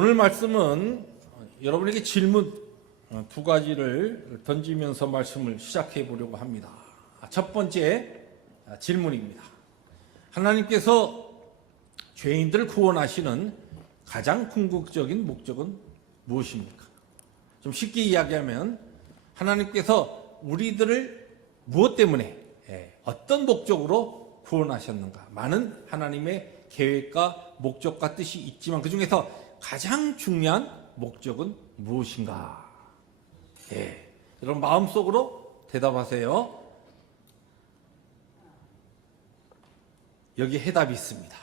오늘 말씀은 여러분에게 질문 두 가지를 던지면서 말씀을 시작해 보려고 합니다. 첫 번째 질문입니다. 하나님께서 죄인들을 구원하시는 가장 궁극적인 목적은 무엇입니까? 좀 쉽게 이야기하면 하나님께서 우리들을 무엇 때문에 어떤 목적으로 구원하셨는가? 많은 하나님의 계획과 목적과 뜻이 있지만 그 중에서 가장 중요한 목적은 무엇인가? 여러분 마음속으로 대답하세요. 여기 해답이 있습니다.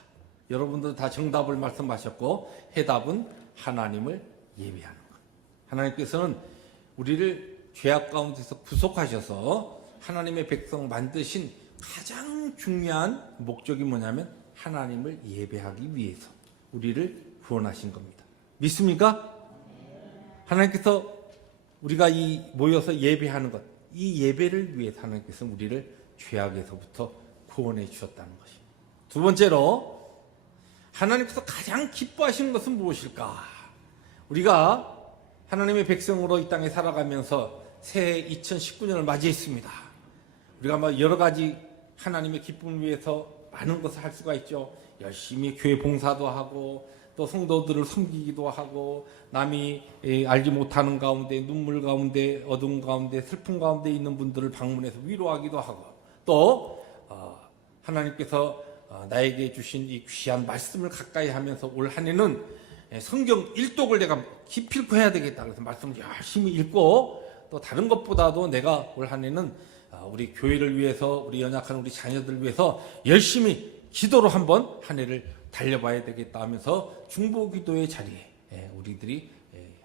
여러분들 다 정답을 말씀하셨고 해답은 하나님을 예배하는 것. 하나님께서는 우리를 죄악 가운데서 구속하셔서 하나님의 백성 만드신 가장 중요한 목적이 뭐냐면 하나님을 예배하기 위해서 우리를 구원하신 겁니다. 믿습니까? 하나님께서 우리가 모여서 예배하는 것, 이 예배를 위해서 하나님께서 우리를 죄악에서부터 구원해 주셨다는 것입니다. 두 번째로 하나님께서 가장 기뻐하시는 것은 무엇일까? 우리가 하나님의 백성으로 이 땅에 살아가면서 새해 2019년을 맞이했습니다. 우리가 여러 가지 하나님의 기쁨을 위해서 많은 것을 할 수가 있죠. 열심히 교회 봉사도 하고 또 성도들을 섬기기도 하고 남이 알지 못하는 가운데 눈물 가운데 어둠 가운데 슬픔 가운데 있는 분들을 방문해서 위로하기도 하고 또 하나님께서 나에게 주신 이 귀한 말씀을 가까이 하면서 올 한 해는 성경 일독을 내가 기필코 해야 되겠다. 그래서 말씀을 열심히 읽고 또 다른 것보다도 내가 올 한 해는 우리 교회를 위해서 우리 연약한 우리 자녀들을 위해서 열심히 기도로 한번 한 해를 달려봐야 되겠다 하면서 중보기도의 자리에 우리들이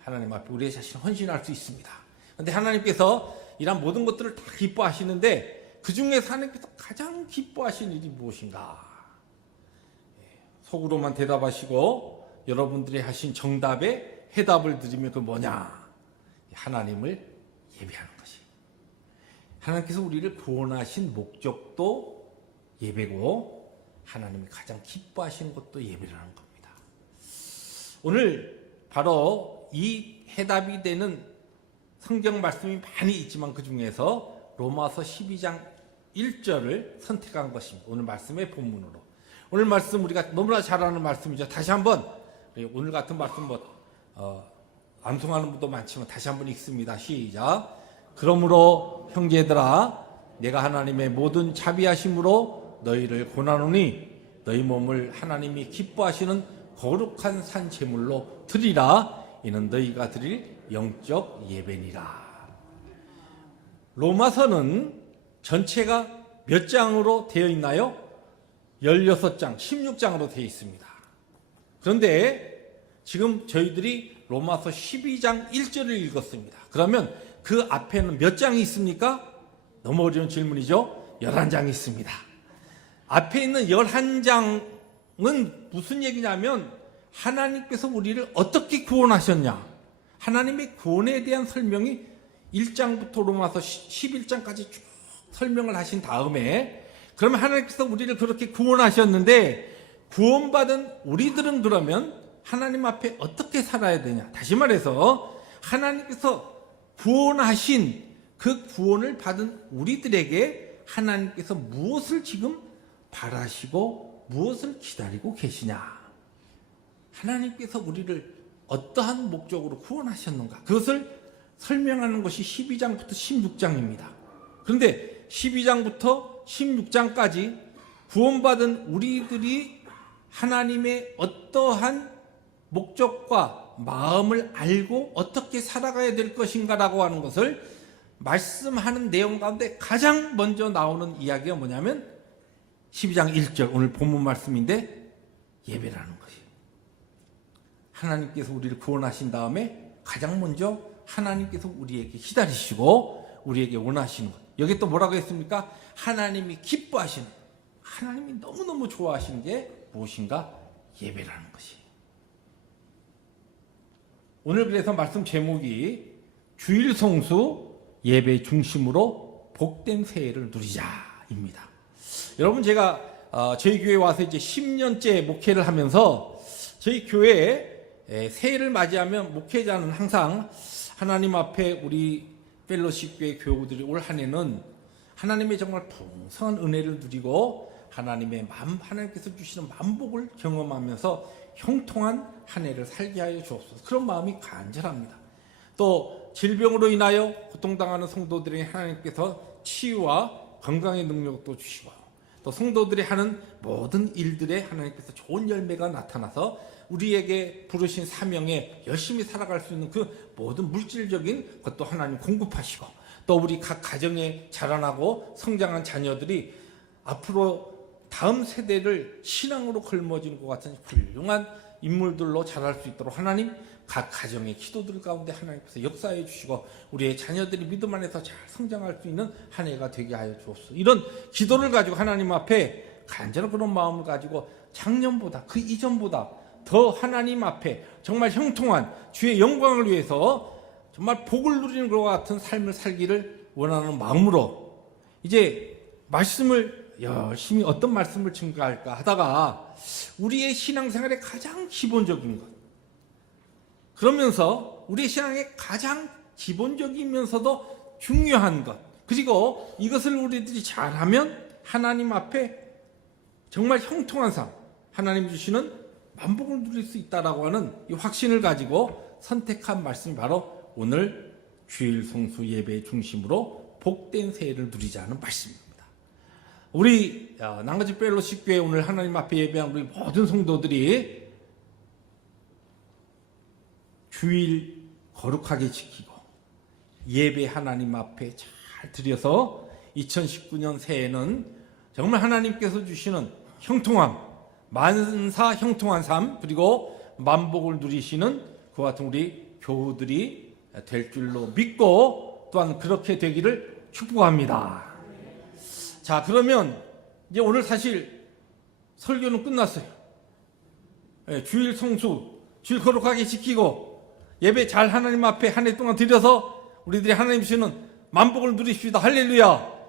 하나님 앞에 우리의 자신을 헌신할 수 있습니다. 그런데 하나님께서 이런 모든 것들을 다 기뻐하시는데 그 중에서 하나님께서 가장 기뻐하시는 일이 무엇인가? 속으로만 대답하시고 여러분들이 하신 정답에 해답을 드리면 그 뭐냐? 하나님을 예배하는 것이. 하나님께서 우리를 구원하신 목적도 예배고 하나님이 가장 기뻐하시는 것도 예배라는 겁니다. 오늘 바로 이 해답이 되는 성경 말씀이 많이 있지만 그 중에서 로마서 12장 1절을 선택한 것입니다. 오늘 말씀의 본문으로. 오늘 말씀 우리가 너무나 잘 아는 말씀이죠. 다시 한번 오늘 같은 말씀 암송하는 분도 많지만 다시 한번 읽습니다. 시작. 그러므로 형제들아 내가 하나님의 모든 자비하심으로 너희를 고난하노니 너희 몸을 하나님이 기뻐하시는 거룩한 산 제물로 드리라. 이는 너희가 드릴 영적 예배니라. 로마서는 전체가 몇 장으로 되어 있나요? 16장, 16장으로 되어 있습니다. 그런데 지금 저희들이 로마서 12장 1절을 읽었습니다. 그러면 그 앞에는 몇 장이 있습니까? 너무 어려운 질문이죠? 11장이 있습니다. 앞에 있는 11장은 무슨 얘기냐면 하나님께서 우리를 어떻게 구원하셨냐? 하나님의 구원에 대한 설명이 1장부터 로마서 11장까지 쭉 설명을 하신 다음에 그러면 하나님께서 우리를 그렇게 구원하셨는데 구원받은 우리들은 그러면 하나님 앞에 어떻게 살아야 되냐? 다시 말해서 하나님께서 구원하신 그 구원을 받은 우리들에게 하나님께서 무엇을 지금 바라시고 무엇을 기다리고 계시냐? 하나님께서 우리를 어떠한 목적으로 구원하셨는가? 그것을 설명하는 것이 12장부터 16장입니다. 그런데 12장부터 16장까지 구원받은 우리들이 하나님의 어떠한 목적과 마음을 알고 어떻게 살아가야 될 것인가라고 하는 것을 말씀하는 내용 가운데 가장 먼저 나오는 이야기가 뭐냐면 12장 1절 오늘 본문 말씀인데 예배라는 것이에요. 하나님께서 우리를 구원하신 다음에 가장 먼저 하나님께서 우리에게 기다리시고 우리에게 원하시는 것. 여기 또 뭐라고 했습니까? 하나님이 기뻐하시는, 하나님이 너무너무 좋아하시는 게 무엇인가? 예배라는 것이에요. 오늘 그래서 말씀 제목이 주일 성수 예배 중심으로 복된 새해를 누리자입니다. 여러분 제가 저희 교회에 와서 이제 10년째 목회를 하면서 저희 교회에 새해를 맞이하면 목회자는 항상 하나님 앞에 우리 펠로십 교회 교우들이 올 한 해는 하나님의 정말 풍성한 은혜를 누리고 하나님께서 주시는 만복을 경험하면서 형통한 한 해를 살게 하여 주옵소서. 그런 마음이 간절합니다. 또 질병으로 인하여 고통당하는 성도들에게 하나님께서 치유와 건강의 능력도 주시고, 또 성도들이 하는 모든 일들에 하나님께서 좋은 열매가 나타나서 우리에게 부르신 사명에 열심히 살아갈 수 있는 그 모든 물질적인 것도 하나님 공급하시고, 또 우리 각 가정에 자라나고 성장한 자녀들이 앞으로 다음 세대를 신앙으로 걸머지는 것 같은 훌륭한 인물들로 자랄 수 있도록 하나님 각 가정의 기도들 가운데 하나님께서 역사해 주시고, 우리의 자녀들이 믿음 안에서 잘 성장할 수 있는 한 해가 되게 하여 주옵소서. 이런 기도를 가지고 하나님 앞에 간절한 그런 마음을 가지고 작년보다 그 이전보다 더 하나님 앞에 정말 형통한 주의 영광을 위해서 정말 복을 누리는 것과 같은 삶을 살기를 원하는 마음으로 이제 말씀을 열심히 어떤 말씀을 증거할까 하다가 우리의 신앙생활의 가장 기본적인 것, 그러면서 우리의 신앙의 가장 기본적이면서도 중요한 것, 그리고 이것을 우리들이 잘하면 하나님 앞에 정말 형통한 삶, 하나님 주시는 만복을 누릴 수 있다라고 하는 이 확신을 가지고 선택한 말씀이 바로 오늘 주일 성수 예배 중심으로 복된 새해를 누리자는 말씀입니다. 우리 낭가지 펠로십 교회 오늘 하나님 앞에 예배한 우리 모든 성도들이 주일 거룩하게 지키고 예배 하나님 앞에 잘 드려서 2019년 새해는 정말 하나님께서 주시는 형통함, 만사 형통한 삶, 그리고 만복을 누리시는 그와 같은 우리 교우들이 될 줄로 믿고 또한 그렇게 되기를 축복합니다. 자, 그러면 이제 오늘 사실 설교는 끝났어요. 주일 성수, 주일 거룩하게 지키고 예배 잘 하나님 앞에 한 해 동안 드려서 우리들이 하나님 주시는 만복을 누리십시다. 할렐루야.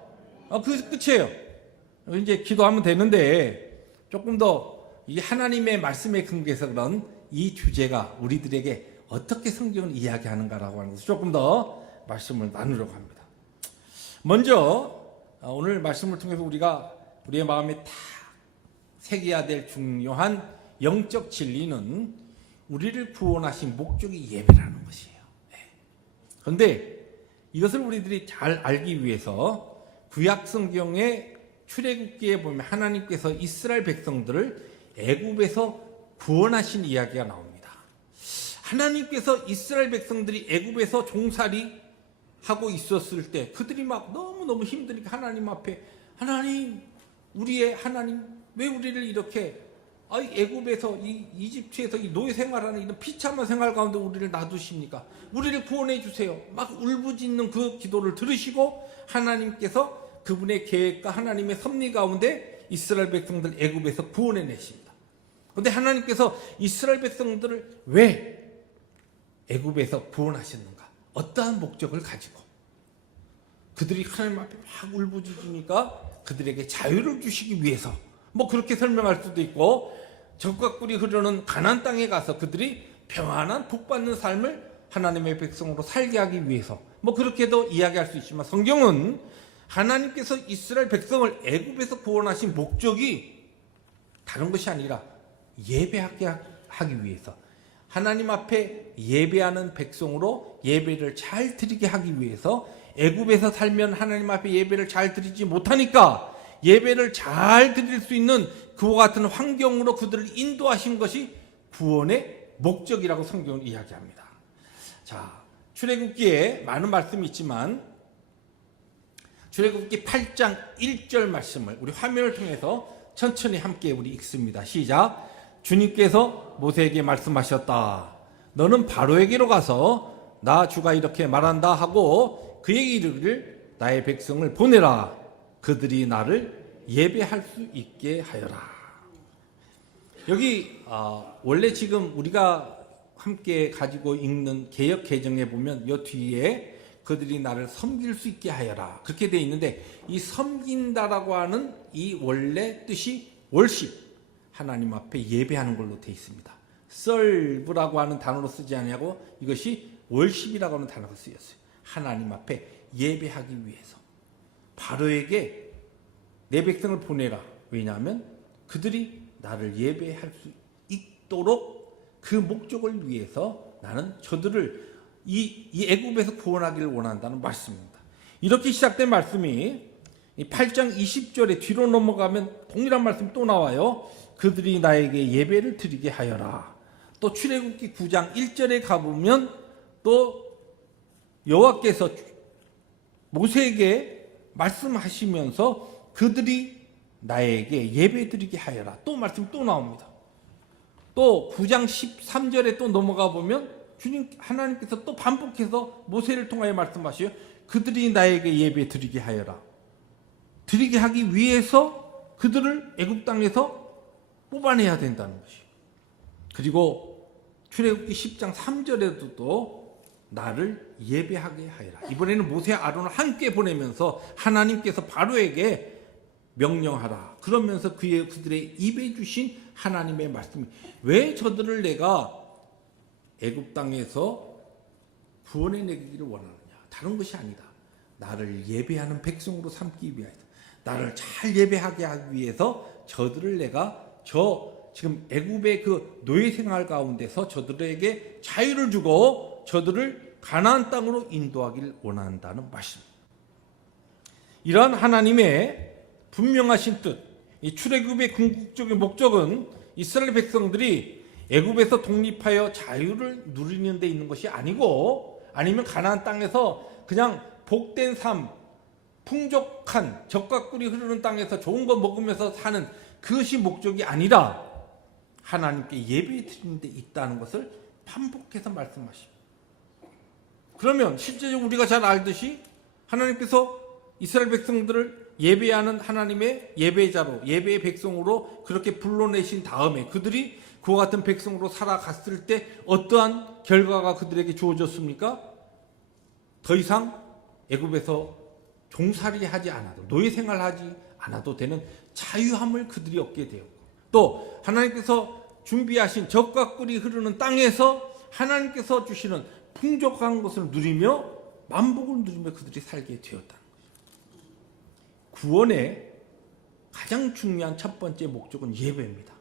그게 끝이에요. 이제 기도하면 되는데 조금 더 이 하나님의 말씀에 근거해서 그런 이 주제가 우리들에게 어떻게 성경을 이야기하는가라고 하는 것을 조금 더 말씀을 나누려고 합니다. 먼저 오늘 말씀을 통해서 우리가 우리의 마음에 다 새겨야 될 중요한 영적 진리는 우리를 구원하신 목적이 예배라는 것이에요. 그런데 이것을 우리들이 잘 알기 위해서 구약 성경의 출애굽기에 보면 하나님께서 이스라엘 백성들을 애굽에서 구원하신 이야기가 나옵니다. 하나님께서 이스라엘 백성들이 애굽에서 종살이 하고 있었을 때 그들이 막 너무너무 힘드니까 하나님 앞에, 하나님, 우리의 하나님, 왜 우리를 이렇게 애굽에서 이 이집트에서 이 노예 생활하는 이런 비참한 생활 가운데 우리를 놔두십니까? 우리를 구원해 주세요. 막 울부짖는 그 기도를 들으시고 하나님께서 그분의 계획과 하나님의 섭리 가운데 이스라엘 백성들 애굽에서 구원해 내십니다. 그런데 하나님께서 이스라엘 백성들을 왜 애굽에서 구원하셨는가? 어떠한 목적을 가지고? 그들이 하나님 앞에 막 울부짖으니까 그들에게 자유를 주시기 위해서, 뭐 그렇게 설명할 수도 있고, 적과 꿀이 흐르는 가나안 땅에 가서 그들이 평안한 복받는 삶을 하나님의 백성으로 살게 하기 위해서, 뭐 그렇게도 이야기할 수 있지만 성경은 하나님께서 이스라엘 백성을 애굽에서 구원하신 목적이 다른 것이 아니라 예배하게 하기 위해서, 하나님 앞에 예배하는 백성으로 예배를 잘 드리게 하기 위해서, 애굽에서 살면 하나님 앞에 예배를 잘 드리지 못하니까 예배를 잘 드릴 수 있는 그와 같은 환경으로 그들을 인도하신 것이 구원의 목적이라고 성경은 이야기합니다. 자, 출애굽기에 많은 말씀이 있지만 출애굽기 8장 1절 말씀을 우리 화면을 통해서 천천히 함께 우리 읽습니다. 시작. 주님께서 모세에게 말씀하셨다. 너는 바로에게로 가서 나 주가 이렇게 말한다 하고 그에게 이르기를 나의 백성을 보내라. 그들이 나를 예배할 수 있게 하여라. 여기 원래 지금 우리가 함께 가지고 읽는 개역 개정에 보면 이 뒤에 그들이 나를 섬길 수 있게 하여라 그렇게 되어 있는데, 이 섬긴다라고 하는 이 원래 뜻이 월십, 하나님 앞에 예배하는 걸로 되어 있습니다. serve라고 하는 단어로 쓰지 않냐고 이것이 worship이라고 하는 단어가 쓰였어요. 하나님 앞에 예배하기 위해서. 바로에게 내 백성을 보내라. 왜냐하면 그들이 나를 예배할 수 있도록 그 목적을 위해서 나는 저들을 이 애굽에서 구원하기를 원한다는 말씀입니다. 이렇게 시작된 말씀이 8장 20절에 뒤로 넘어가면 동일한 말씀이 또 나와요. 그들이 나에게 예배를 드리게 하여라. 또 출애굽기 9장 1절에 가보면 또 여호와께서 모세에게 말씀하시면서 그들이 나에게 예배 드리게 하여라. 또 말씀 또 나옵니다. 또 9장 13절에 또 넘어가 보면 주님 하나님께서 또 반복해서 모세를 통하여 말씀하셔요. 그들이 나에게 예배 드리게 하여라. 드리게 하기 위해서 그들을 애굽 땅에서 뽑아내야 된다는 것이에요. 그리고 출애굽기 10장 3절에도 또 나를 예배하게 하여라. 이번에는 모세 아론을 함께 보내면서 하나님께서 바로에게 명령하라. 그러면서 그들의 입에 주신 하나님의 말씀이 왜 저들을 내가 애굽 땅에서 구원해내기를 원하느냐. 다른 것이 아니다. 나를 예배하는 백성으로 삼기 위하여 나를 잘 예배하게 하기 위해서 저들을 내가 지금 애굽의 그 노예 생활 가운데서 저들에게 자유를 주고 저들을 가나안 땅으로 인도하기를 원한다는 말씀입니다. 이러한 하나님의 분명하신 뜻, 이 출애굽의 궁극적인 목적은 이스라엘 백성들이 애굽에서 독립하여 자유를 누리는 데 있는 것이 아니고 아니면 가나안 땅에서 그냥 복된 삶, 풍족한 젖과 꿀이 흐르는 땅에서 좋은 거 먹으면서 사는 그것이 목적이 아니라 하나님께 예배 드리는 데 있다는 것을 반복해서 말씀하십니다. 그러면 실제적으로 우리가 잘 알듯이 하나님께서 이스라엘 백성들을 예배하는 하나님의 예배자로 예배의 백성으로 그렇게 불러내신 다음에 그들이 그와 같은 백성으로 살아갔을 때 어떠한 결과가 그들에게 주어졌습니까? 더 이상 애굽에서 종살이 하지 않아도 노예 생활하지 않아도 되는 자유함을 그들이 얻게 되었고 또 하나님께서 준비하신 젖과 꿀이 흐르는 땅에서 하나님께서 주시는 풍족한 것을 누리며 만복을 누리며 그들이 살게 되었다. 구원의 가장 중요한 첫 번째 목적은 예배입니다.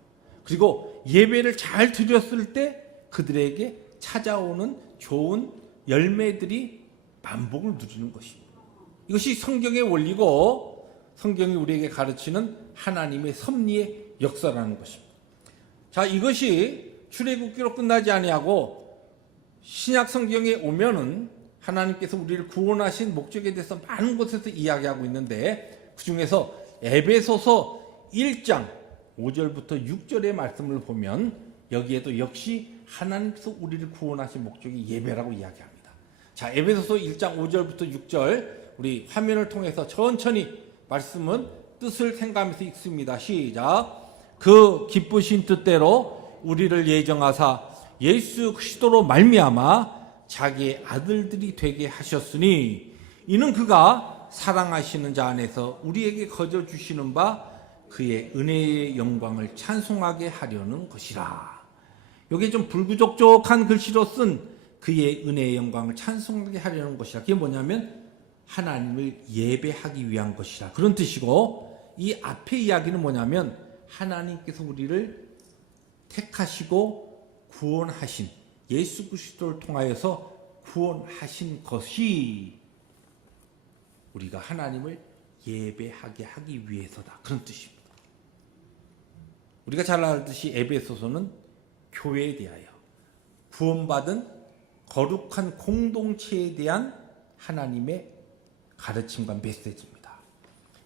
그리고 예배를 잘 드렸을 때 그들에게 찾아오는 좋은 열매들이 만복을 누리는 것입니다. 이것이 성경의 원리고 성경이 우리에게 가르치는 하나님의 섭리의 역사라는 것입니다. 자, 이것이 출애굽기로 끝나지 아니하고 신약 성경에 오면은 하나님께서 우리를 구원하신 목적에 대해서 많은 곳에서 이야기하고 있는데 그 중에서 에베소서 1장 5절부터 6절의 말씀을 보면 여기에도 역시 하나님께서 우리를 구원하신 목적이 예배라고 이야기합니다. 자, 에베소서 1장 5절부터 6절 우리 화면을 통해서 천천히 말씀은 뜻을 생각하면서 읽습니다. 시작. 그 기쁘신 뜻대로 우리를 예정하사 예수 그리스도로 말미암아 자기의 아들들이 되게 하셨으니 이는 그가 사랑하시는 자 안에서 우리에게 거저 주시는 바 그의 은혜의 영광을 찬송하게 하려는 것이라. 여기 좀 불구족족한 글씨로 쓴 그의 은혜의 영광을 찬송하게 하려는 것이라. 그게 뭐냐면 하나님을 예배하기 위한 것이라. 그런 뜻이고 이 앞의 이야기는 뭐냐면 하나님께서 우리를 택하시고 구원하신 예수 그리스도를 통하여서 구원하신 것이 우리가 하나님을 예배하게 하기 위해서다. 그런 뜻입니다. 우리가 잘 알듯이 에베소서는 교회에 대하여 구원받은 거룩한 공동체에 대한 하나님의 가르침과 메시지입니다.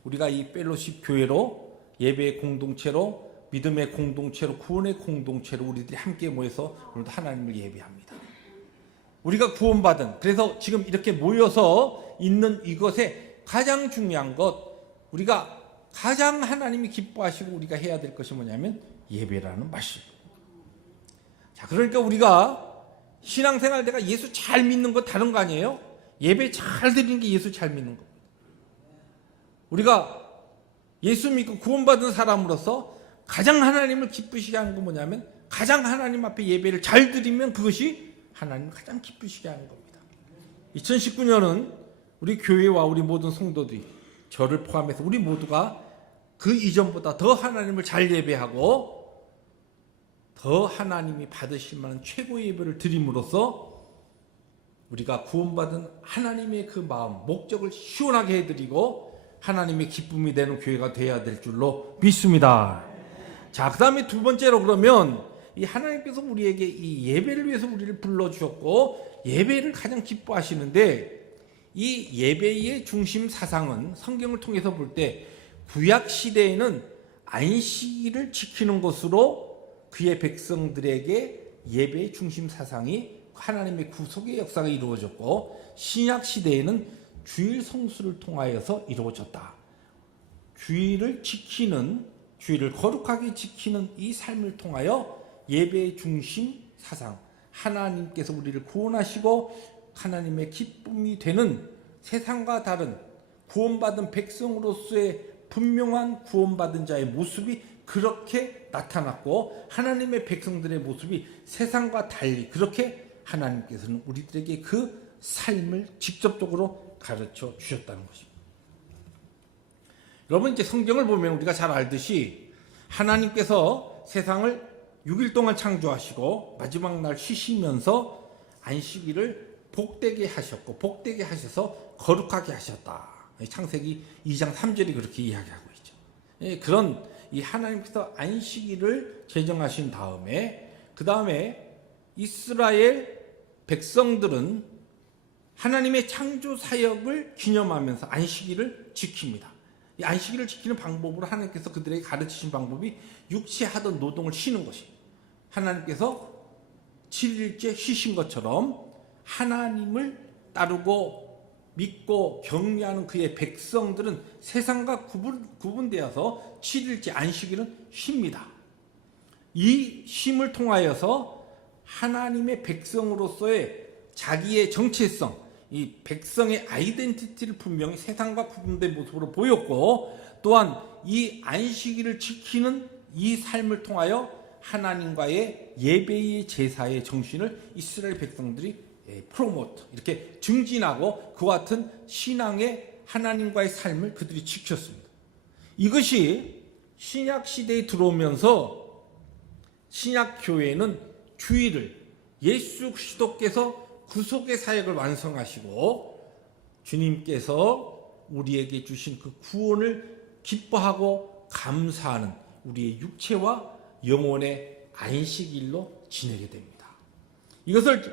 우리가 이 펠로십 교회로 예배의 공동체로 믿음의 공동체로 구원의 공동체로 우리들이 함께 모여서 오늘도 하나님을 예배합니다. 우리가 구원받은 그래서 지금 이렇게 모여서 있는 이것에 가장 중요한 것 우리가 가장 하나님이 기뻐하시고 우리가 해야 될 것이 뭐냐면 예배라는 말씀입니다. 자, 그러니까 우리가 신앙생활 내가 예수 잘 믿는 거 다른 거 아니에요? 예배 잘 드리는 게 예수 잘 믿는 겁니다. 우리가 예수 믿고 구원받은 사람으로서 가장 하나님을 기쁘시게 하는 건 뭐냐면 가장 하나님 앞에 예배를 잘 드리면 그것이 하나님 가장 기쁘시게 하는 겁니다. 2019년은 우리 교회와 우리 모든 성도들이, 저를 포함해서 우리 모두가 그 이전보다 더 하나님을 잘 예배하고 더 하나님이 받으실 만한 최고의 예배를 드림으로써 우리가 구원받은 하나님의 그 마음, 목적을 시원하게 해드리고 하나님의 기쁨이 되는 교회가 되어야 될 줄로 믿습니다. 자, 그 다음에 두 번째로, 그러면 이 하나님께서 우리에게 이 예배를 위해서 우리를 불러주셨고 예배를 가장 기뻐하시는데, 이 예배의 중심 사상은 성경을 통해서 볼 때 구약 시대에는 안식일을 지키는 것으로 그의 백성들에게 예배의 중심 사상이 하나님의 구속의 역사가 이루어졌고, 신약 시대에는 주일 성수를 통하여서 이루어졌다. 주일을 지키는, 주일을 거룩하게 지키는 이 삶을 통하여 예배의 중심 사상, 하나님께서 우리를 구원하시고 하나님의 기쁨이 되는 세상과 다른 구원받은 백성으로서의 분명한 구원받은 자의 모습이 그렇게 나타났고, 하나님의 백성들의 모습이 세상과 달리 그렇게 하나님께서는 우리들에게 그 삶을 직접적으로 가르쳐 주셨다는 것입니다. 여러분, 이제 성경을 보면 우리가 잘 알듯이 하나님께서 세상을 6일 동안 창조하시고 마지막 날 쉬시면서 안식일을 복되게 하셨고 복되게 하셔서 거룩하게 하셨다. 창세기 2장 3절이 그렇게 이야기하고 있죠. 그런 이 하나님께서 안식일을 제정하신 다음에, 그 다음에 이스라엘 백성들은 하나님의 창조 사역을 기념하면서 안식일을 지킵니다. 이 안식일을 지키는 방법으로 하나님께서 그들에게 가르치신 방법이 육체 하던 노동을 쉬는 것입니다. 하나님께서 7일째 쉬신 것처럼 하나님을 따르고 믿고 경외하는 그의 백성들은 세상과 구분되어서 7일째 안식일은 쉽니다. 이 쉼을 통하여서 하나님의 백성으로서의 자기의 정체성, 이 백성의 아이덴티티를 분명히 세상과 구분된 모습으로 보였고, 또한 이 안식일을 지키는 이 삶을 통하여 하나님과의 예배의 제사의 정신을 이스라엘 백성들이 프로모트, 이렇게 증진하고 그와 같은 신앙의 하나님과의 삶을 그들이 지켰습니다. 이것이 신약 시대에 들어오면서 신약 교회는 주일을 예수 그리스도께서 구속의 사역을 완성하시고 주님께서 우리에게 주신 그 구원을 기뻐하고 감사하는 우리의 육체와 영혼의 안식일로 지내게 됩니다. 이것을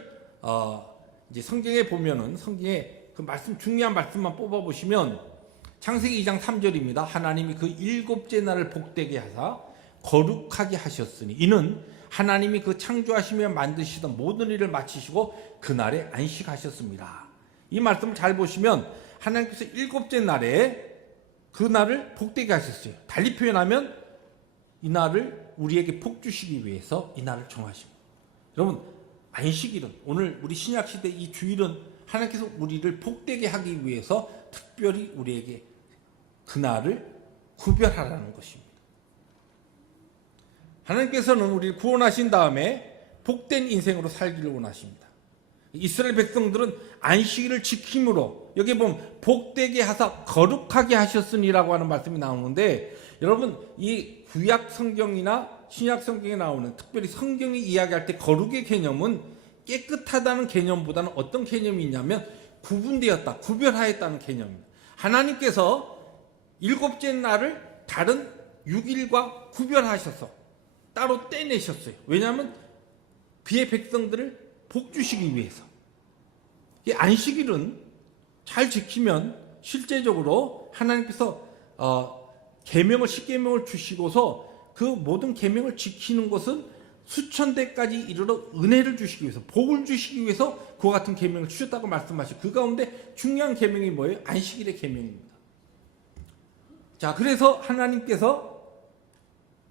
이제 성경에 보면은, 성경에 그 말씀, 중요한 말씀만 뽑아 보시면 창세기 2장 3절입니다. 하나님이 그 일곱째 날을 복되게 하사 거룩하게 하셨으니 이는 하나님이 그 창조하시며 만드시던 모든 일을 마치시고 그날에 안식하셨습니다. 이 말씀을 잘 보시면 하나님께서 일곱째 날에 그 날을 복되게 하셨어요. 달리 표현하면 이 날을 우리에게 복 주시기 위해서 이 날을 정하십니다. 여러분, 안식일은, 오늘 우리 신약시대 이 주일은 하나님께서 우리를 복되게 하기 위해서 특별히 우리에게 그 날을 구별하라는 것입니다. 하나님께서는 우리를 구원하신 다음에 복된 인생으로 살기를 원하십니다. 이스라엘 백성들은 안식일을 지킴으로, 여기 보면 복되게 하사 거룩하게 하셨으니라고 하는 말씀이 나오는데, 여러분, 이 구약 성경이나 신약 성경에 나오는, 특별히 성경이 이야기할 때 거룩의 개념은 깨끗하다는 개념보다는 어떤 개념이 있냐면 구분되었다, 구별하였다는 개념입니다. 하나님께서 일곱째 날을 다른 6일과 구별하셔서 따로 떼내셨어요. 왜냐하면 그의 백성들을 복주시기 위해서. 이 안식일은 잘 지키면 실제적으로 하나님께서 계명을, 십계명을 주시고서 그 모든 계명을 지키는 것은 수천 대까지 이르러 은혜를 주시기 위해서, 복을 주시기 위해서 그와 같은 계명을 주셨다고 말씀하시고, 그 가운데 중요한 계명이 뭐예요? 안식일의 계명입니다. 자, 그래서 하나님께서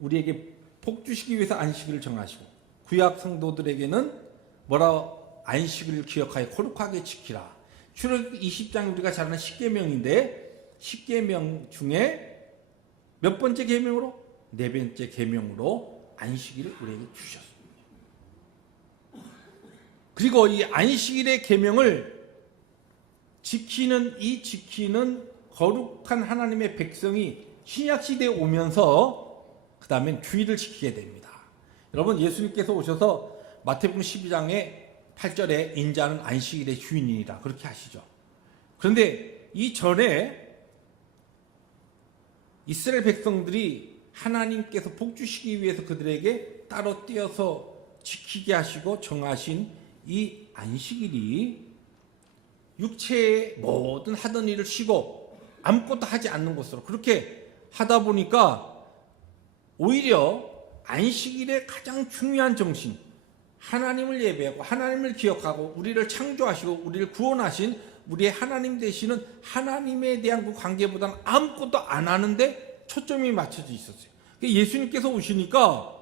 우리에게 복 주시기 위해서 안식일을 정하시고, 구약 성도들에게는 뭐라, 안식일을 기억하여 거룩하게 지키라. 출애굽기 20장이 우리가 잘 아는 십계명인데, 십계명 중에 몇 번째 계명으로? 네 번째 계명으로 안식일을 우리에게 주셨습니다. 그리고 이 안식일의 계명을 지키는 거룩한 하나님의 백성이 신약 시대에 오면서 그 다음엔 주일을 지키게 됩니다. 여러분, 예수님께서 오셔서 마태복음 12장에 8절에 인자는 안식일의 주인이라 그렇게 하시죠. 그런데 이전에 이스라엘 백성들이 하나님께서 복 주시기 위해서 그들에게 따로 떼어서 지키게 하시고 정하신 이 안식일이 육체의 모든 하던 일을 쉬고 아무것도 하지 않는 것으로 그렇게 하다 보니까 오히려 안식일의 가장 중요한 정신, 하나님을 예배하고 하나님을 기억하고 우리를 창조하시고 우리를 구원하신 우리의 하나님 되시는 하나님에 대한 그 관계보다는 아무것도 안 하는데 초점이 맞춰져 있었어요. 예수님께서 오시니까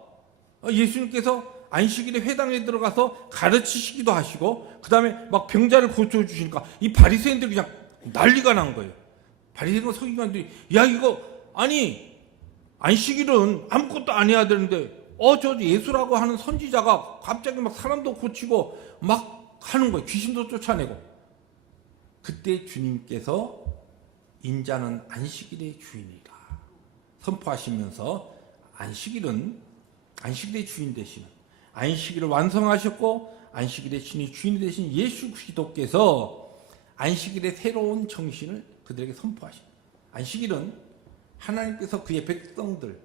예수님께서 안식일에 회당에 들어가서 가르치시기도 하시고 그 다음에 막 병자를 고쳐주시니까 이 바리새인들이 그냥 난리가 난 거예요. 바리새인과 서기관들이 야 이거 아니 안식일은 아무것도 안 해야 되는데 저 예수라고 하는 선지자가 갑자기 막 사람도 고치고 막 하는 거예요. 귀신도 쫓아내고. 그때 주님께서 인자는 안식일의 주인이라 선포하시면서 안식일의 주인 되시는 안식일을 완성하셨고 안식일의 신이 주인 되신 예수 그리스도께서 안식일의 새로운 정신을 그들에게 선포하십니다. 안식일은 하나님께서 그의 백성들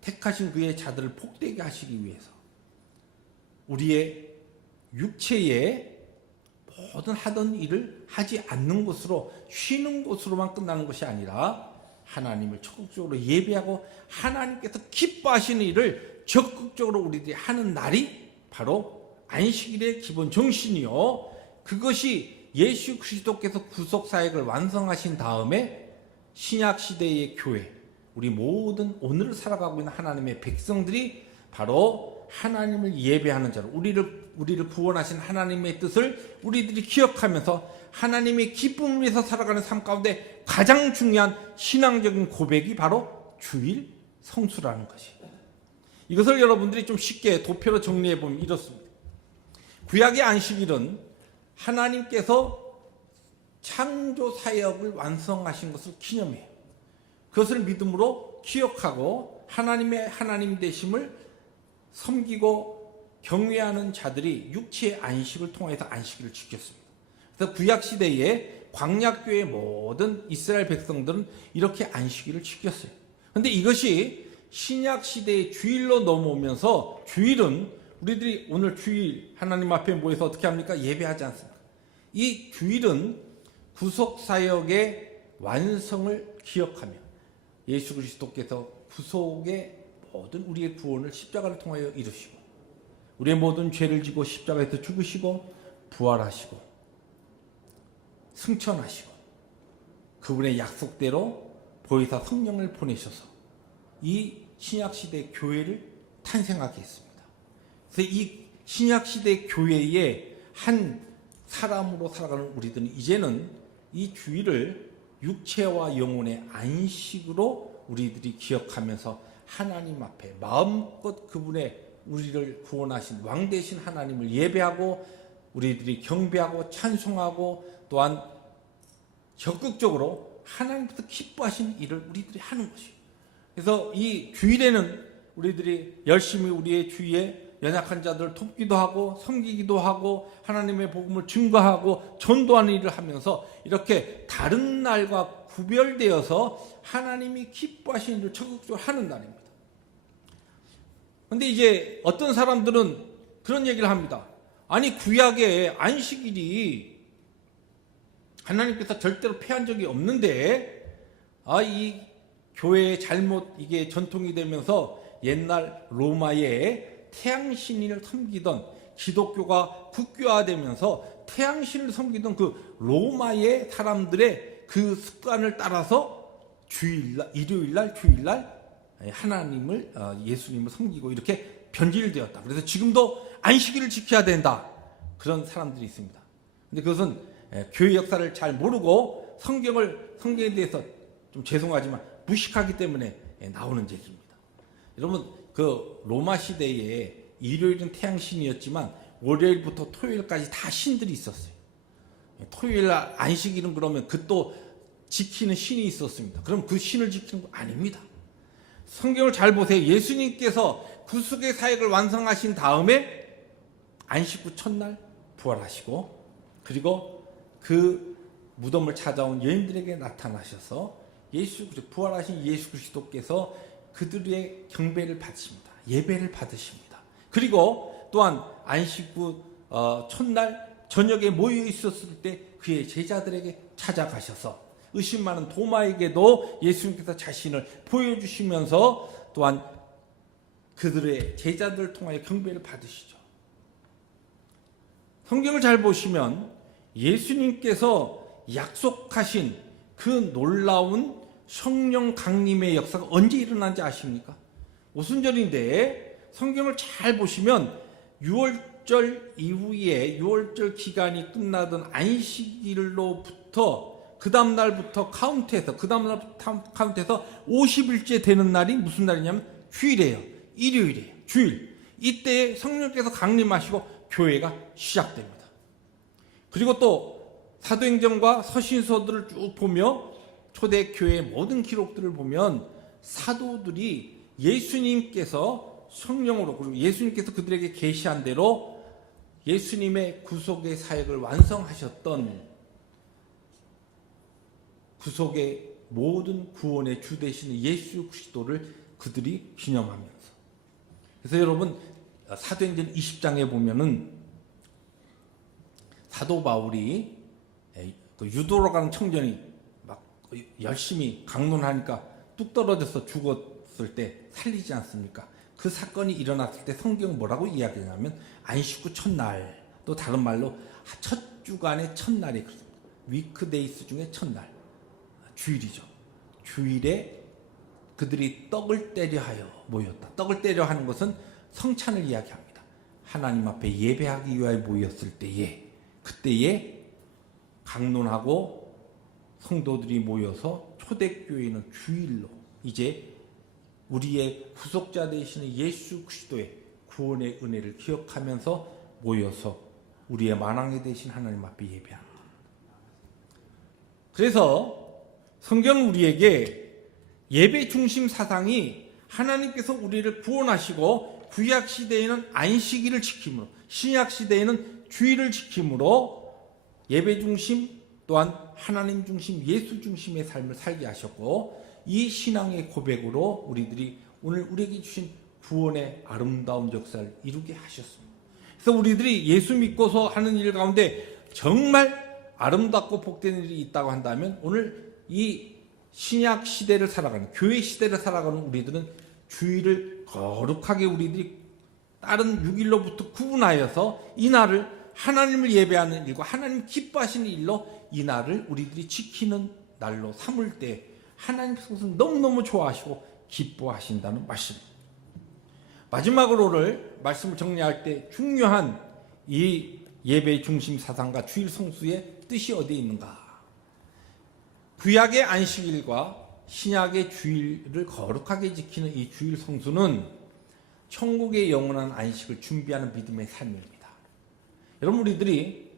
택하신 그의 자들을 복되게 하시기 위해서 우리의 육체의 모든 하던 일을 하지 않는 것으로 쉬는 것으로만 끝나는 것이 아니라 하나님을 적극적으로 예배하고 하나님께서 기뻐하시는 일을 적극적으로 우리들이 하는 날이 바로 안식일의 기본 정신이요. 그것이 예수 그리스도께서 구속 사역을 완성하신 다음에 신약 시대의 교회, 우리 모든 오늘 살아가고 있는 하나님의 백성들이 바로 하나님을 예배하는 자로 우리를 구원하신 하나님의 뜻을 우리들이 기억하면서 하나님의 기쁨을 위해서 살아가는 삶 가운데 가장 중요한 신앙적인 고백이 바로 주일 성수라는 것이에요. 이것을 여러분들이 좀 쉽게 도표로 정리해 보면 이렇습니다. 구약의 안식일은 하나님께서 창조 사역을 완성하신 것을 기념해요. 그것을 믿음으로 기억하고 하나님의 하나님 되심을 섬기고 경외하는 자들이 육체의 안식을 통해서 안식일을 지켰습니다. 그래서 구약 시대에 광야교의 모든 이스라엘 백성들은 이렇게 안식일을 지켰어요. 그런데 이것이 신약 시대의 주일로 넘어오면서 주일은 우리들이 오늘 주일 하나님 앞에 모여서 어떻게 합니까? 예배하지 않습니까? 이 주일은 구속 사역의 완성을 기억하며 예수 그리스도께서 구속의 모든 우리의 구원을 십자가를 통하여 이루시고 우리의 모든 죄를 지고 십자가에서 죽으시고 부활하시고 승천하시고 그분의 약속대로 보혜사 성령을 보내셔서 이 신약시대 교회를 탄생하게 했습니다. 그래서 이 신약시대 교회의 한 사람으로 살아가는 우리들은 이제는 이 주일을 육체와 영혼의 안식으로 우리들이 기억하면서 하나님 앞에 마음껏 그분의 우리를 구원하신 왕 되신 하나님을 예배하고 우리들이 경배하고 찬송하고 또한 적극적으로 하나님께서 기뻐하신 일을 우리들이 하는 것이에요. 그래서 이 주일에는 우리들이 열심히 우리의 주위에 연약한 자들을 돕기도 하고 섬기기도 하고 하나님의 복음을 증거하고 전도하는 일을 하면서 이렇게 다른 날과 구별되어서 하나님이 기뻐하시는 일을 적극적으로 하는 날입니다. 그런데 이제 어떤 사람들은 그런 얘기를 합니다. 아니 구약의 안식일이 하나님께서 절대로 폐한 적이 없는데 이 교회의 잘못 이게 전통이 되면서 옛날 로마의 태양신을 섬기던 기독교가 국교화되면서 태양신을 섬기던 그 로마의 사람들의 그 습관을 따라서 주일날, 일요일날, 주일날 하나님을 예수님을 섬기고 이렇게 변질되었다. 그래서 지금도 안식일을 지켜야 된다. 그런 사람들이 있습니다. 근데 그것은 교회 역사를 잘 모르고 성경에 대해서 좀 죄송하지만 무식하기 때문에 나오는 얘기입니다. 여러분 그 로마 시대에 일요일은 태양신이었지만 월요일부터 토요일까지 다 신들이 있었어요. 토요일 날 안식일은 그러면 그 또 지키는 신이 있었습니다. 그럼 그 신을 지키는 거 아닙니다. 성경을 잘 보세요. 예수님께서 구속의 사역을 완성하신 다음에 안식 후 첫날 부활하시고, 그리고 그 무덤을 찾아온 여인들에게 나타나셔서 부활하신 예수 그리스도께서 그들의 경배를 받으십니다. 예배를 받으십니다. 그리고 또한 안식 후 첫날 저녁에 모여 있었을 때 그의 제자들에게 찾아가셔서 의심 많은 도마에게도 예수님께서 자신을 보여주시면서 또한 그들의 제자들을 통하여 경배를 받으시죠. 성경을 잘 보시면 예수님께서 약속하신 그 놀라운 성령 강림의 역사가 언제 일어난지 아십니까? 오순절인데 성경을 잘 보시면 6월절 이후에 6월절 기간이 끝나던 안식일로부터 그 다음 날부터 카운트해서 50일째 되는 날이 무슨 날이냐면 주일이에요. 일요일이에요. 주일. 이때 성령께서 강림하시고 교회가 시작됩니다. 그리고 또 사도행전과 서신서들을 쭉 보며 초대교회의 모든 기록들을 보면 사도들이 예수님께서 성령으로, 그리고 예수님께서 그들에게 계시한 대로 예수님의 구속의 사역을 완성하셨던 구속의 모든 구원의 주 되시는 예수 그리스도를 그들이 기념하면서, 그래서 여러분 사도행전 20장에 보면은 사도 바울이 유도로 가는 청년이 막 열심히 강론하니까 뚝 떨어져서 죽었을 때 살리지 않습니까? 그 사건이 일어났을 때 성경 뭐라고 이야기하냐면 안식 후 첫날, 또 다른 말로 첫 주간의 첫날이 그렇습니다. 위크데이스 중에 첫날, 주일이죠. 주일에 그들이 떡을 떼려 하여 모였다. 떡을 떼려 하는 것은 성찬을 이야기합니다. 하나님 앞에 예배하기 위하여 모였을 때에, 그때에 강론하고 성도들이 모여서 초대교회는 주일로 이제 우리의 구속자 되시는 예수 그리스도의 구원의 은혜를 기억하면서 모여서 우리의 만왕이 되신 하나님 앞에 예배합니다. 그래서 성경은 우리에게 예배 중심 사상이 하나님께서 우리를 구원하시고 구약 시대에는 안식일을 지킴으로, 신약 시대에는 주일을 지킴으로 예배 중심 또한 하나님 중심, 예수 중심의 삶을 살게 하셨고, 이 신앙의 고백으로 우리들이 오늘 우리에게 주신 구원의 아름다운 역사를 이루게 하셨습니다. 그래서 우리들이 예수 믿고서 하는 일 가운데 정말 아름답고 복된 일이 있다고 한다면 오늘 이 신약 시대를 살아가는, 교회 시대를 살아가는 우리들은 주일을 거룩하게 우리들이 다른 6일로부터 구분하여서 이 날을 하나님을 예배하는 일과 하나님 기뻐하시는 일로 이 날을 우리들이 지키는 날로 삼을 때 하나님께서 너무너무 좋아하시고 기뻐하신다는 말씀입니다. 마지막으로 오늘 말씀을 정리할 때 중요한 이 예배 중심 사상과 주일 성수의 뜻이 어디에 있는가? 구약의 안식일과 신약의 주일을 거룩하게 지키는 이 주일 성수는 천국의 영원한 안식을 준비하는 믿음의 삶입니다. 여러분, 우리들이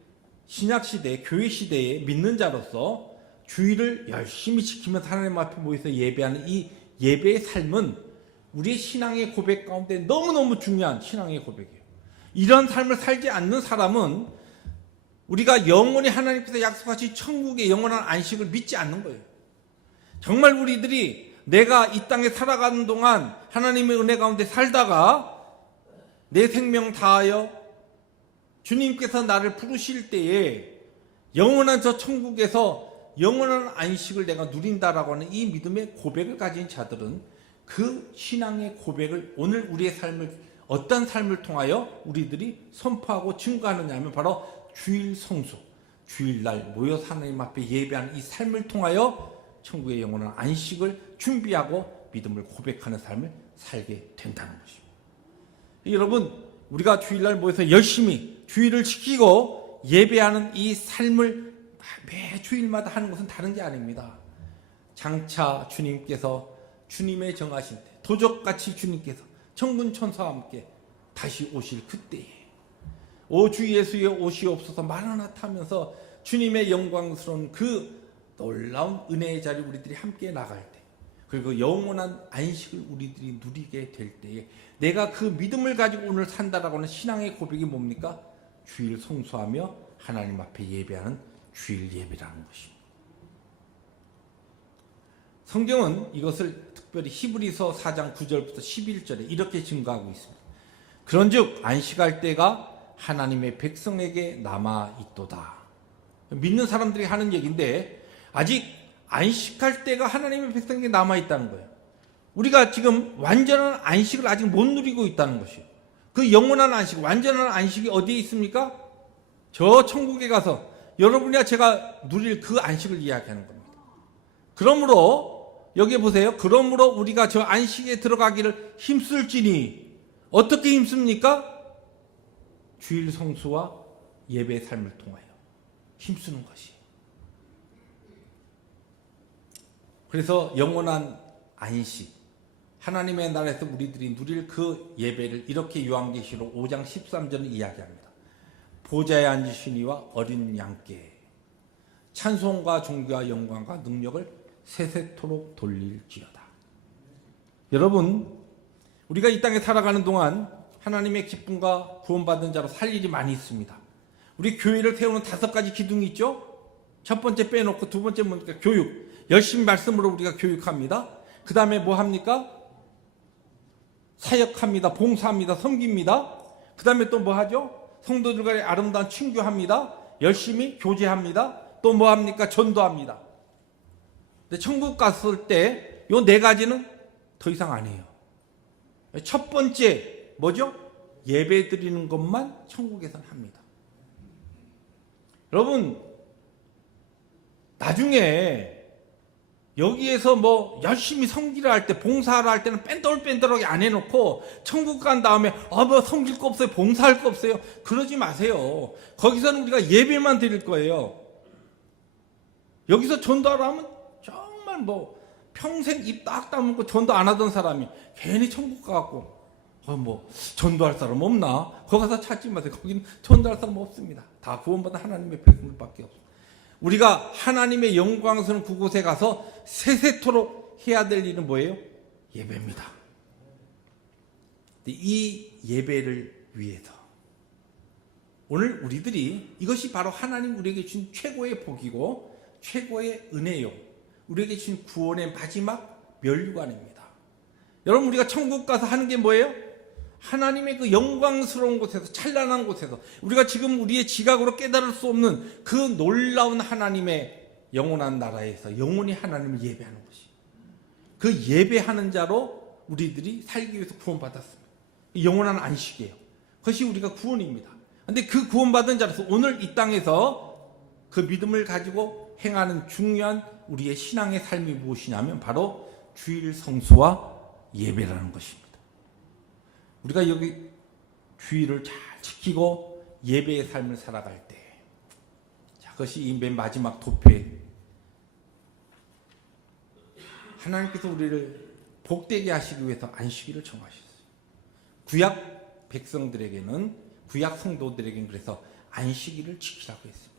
신약 시대, 교회 시대에 믿는 자로서 주일을 열심히 지키면서 하나님 앞에 모여서 예배하는 이 예배의 삶은 우리의 신앙의 고백 가운데 너무너무 중요한 신앙의 고백이에요. 이런 삶을 살지 않는 사람은 우리가 영원히 하나님께서 약속하신 천국의 영원한 안식을 믿지 않는 거예요. 정말 우리들이 내가 이 땅에 살아가는 동안 하나님의 은혜 가운데 살다가 내 생명 다하여 주님께서 나를 부르실 때에 영원한 저 천국에서 영원한 안식을 내가 누린다라고 하는 이 믿음의 고백을 가진 자들은 그 신앙의 고백을 오늘 우리의 삶을, 어떤 삶을 통하여 우리들이 선포하고 증거하느냐 하면 바로 주일 성수, 주일날 모여서 하나님 앞에 예배하는 이 삶을 통하여 천국의 영원한 안식을 준비하고 믿음을 고백하는 삶을 살게 된다는 것입니다. 여러분, 우리가 주일날 모여서 열심히 주일을 지키고 예배하는 이 삶을 매 주일마다 하는 것은 다른 게 아닙니다. 장차 주님께서 주님의 정하신 때 도적같이 주님께서 천군 천사와 함께 다시 오실 그때에 오 주 예수의 오시옵소서 마라나타 하면서 주님의 영광스러운 그 놀라운 은혜의 자리 우리들이 함께 나갈 때, 그리고 영원한 안식을 우리들이 누리게 될 때에 내가 그 믿음을 가지고 오늘 산다라고 하는 신앙의 고백이 뭡니까? 주일 성수하며 하나님 앞에 예배하는 주일 예배라는 것입니다. 성경은 이것을 특별히 히브리서 4장 9절부터 11절에 이렇게 증거하고 있습니다. 그런즉 안식할 때가 하나님의 백성에게 남아있도다. 믿는 사람들이 하는 얘기인데 아직 안식할 때가 하나님의 백성에게 남아있다는 거예요. 우리가 지금 완전한 안식을 아직 못 누리고 있다는 것이에요. 그 영원한 안식, 완전한 안식이 어디에 있습니까? 저 천국에 가서 여러분이나 제가 누릴 그 안식을 이야기하는 겁니다. 그러므로 여기 보세요. 그러므로 우리가 저 안식에 들어가기를 힘쓸지니 어떻게 힘씁니까? 주일 성수와 예배 삶을 통하여 힘쓰는 것이. 그래서 영원한 안식, 하나님의 나라에서 우리들이 누릴 그 예배를 이렇게 요한계시록 5장 13절을 이야기합니다. 보좌에 앉으시니와 어린 양께 찬송과 존귀와 영광과 능력을 세세토록 돌릴지어다. 여러분, 우리가 이 땅에 살아가는 동안 하나님의 기쁨과 구원받은 자로 살 일이 많이 있습니다. 우리 교회를 세우는 5가지 기둥이 있죠. 첫 번째 빼놓고 두 번째 뭡니까? 교육. 열심히 말씀으로 우리가 교육합니다. 그 다음에 뭐 합니까? 사역합니다. 봉사합니다. 섬깁니다. 그 다음에 또 뭐 하죠? 성도들과의 아름다운 친교합니다. 열심히 교제합니다. 또 뭐 합니까? 전도합니다. 근데 천국 갔을 때 요 4가지는 더 이상 안 해요. 첫 번째 뭐죠? 예배 드리는 것만 천국에서는 합니다. 여러분, 나중에 여기에서 뭐 열심히 섬기라 할 때, 봉사를 할 때는 뺀떨뺀떨하게 안 해놓고 천국 간 다음에 뭐 섬길 거 없어요, 봉사할 거 없어요, 그러지 마세요. 거기서는 우리가 예배만 드릴 거예요. 여기서 전도하라 하면 정말 뭐 평생 입 딱 다물고 전도 안 하던 사람이 괜히 천국 가갖고 뭐 전도할 사람 없나? 거기 가서 찾지 마세요. 거기는 전도할 사람 없습니다. 다 구원받은 하나님의 백성들밖에 없어요. 우리가 하나님의 영광스러운 그곳에 가서 세세토록 해야 될 일은 뭐예요? 예배입니다. 이 예배를 위해서 오늘 우리들이, 이것이 바로 하나님 우리에게 주신 최고의 복이고 최고의 은혜요, 우리에게 주신 구원의 마지막 면류관입니다. 여러분, 우리가 천국 가서 하는 게 뭐예요? 하나님의 그 영광스러운 곳에서, 찬란한 곳에서, 우리가 지금 우리의 지각으로 깨달을 수 없는 그 놀라운 하나님의 영원한 나라에서 영원히 하나님을 예배하는 것이, 그 예배하는 자로 우리들이 살기 위해서 구원받았습니다. 영원한 안식이에요. 그것이 우리가 구원입니다. 그런데 그 구원받은 자로서 오늘 이 땅에서 그 믿음을 가지고 행하는 중요한 우리의 신앙의 삶이 무엇이냐면 바로 주일 성수와 예배라는 것입니다. 우리가 여기 주일을 잘 지키고 예배의 삶을 살아갈 때, 자, 그것이 이 맨 마지막 도표에 하나님께서 우리를 복되게 하시기 위해서 안식일을 정하셨어요. 구약 백성들에게는, 구약 성도들에게는 그래서 안식일을 지키라고 했습니다.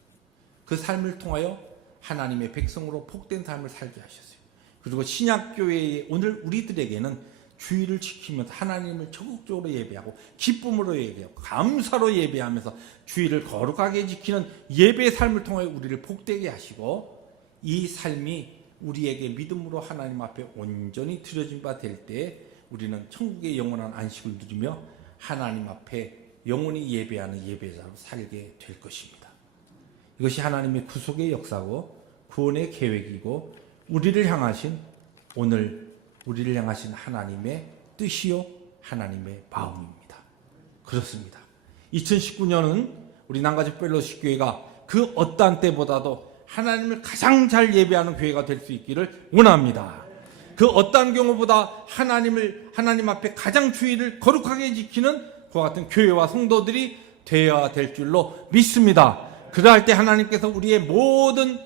그 삶을 통하여 하나님의 백성으로 복된 삶을 살게 하셨어요. 그리고 신약교회의 오늘 우리들에게는 주일을 지키면서 하나님을 적극적으로 예배하고 기쁨으로 예배하고 감사로 예배하면서 주일을 거룩하게 지키는 예배의 삶을 통해 우리를 복되게 하시고, 이 삶이 우리에게 믿음으로 하나님 앞에 온전히 드려진 바 될 때 우리는 천국의 영원한 안식을 누리며 하나님 앞에 영원히 예배하는 예배자로 살게 될 것입니다. 이것이 하나님의 구속의 역사고 구원의 계획이고 우리를 향하신, 오늘 우리를 향하신 하나님의 뜻이요 하나님의 마음입니다. 그렇습니다. 2019년은 우리 남가주 펠로십 교회가 그 어떠한 때보다도 하나님을 가장 잘 예배하는 교회가 될 수 있기를 원합니다. 그 어떠한 경우보다 하나님 앞에 가장 주일을 거룩하게 지키는 그와 같은 교회와 성도들이 되어야 될 줄로 믿습니다. 그러할 때 하나님께서 우리의 모든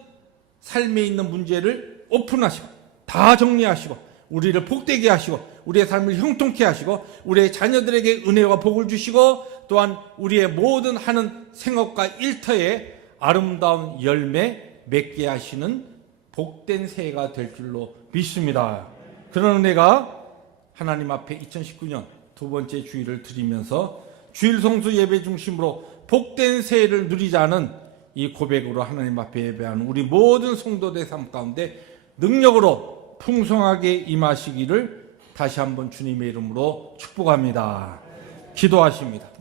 삶에 있는 문제를 오픈하시고 다 정리하시고 우리를 복되게 하시고 우리의 삶을 형통케 하시고 우리의 자녀들에게 은혜와 복을 주시고 또한 우리의 모든 하는 생업과 일터에 아름다운 열매 맺게 하시는 복된 새해가 될 줄로 믿습니다. 그런 은혜가 하나님 앞에 2019년 두 번째 주일을 드리면서 주일 성수 예배 중심으로 복된 새해를 누리자는 이 고백으로 하나님 앞에 예배하는 우리 모든 성도들 삶 가운데 능력으로 풍성하게 임하시기를 다시 한번 주님의 이름으로 축복합니다. 기도하십니다.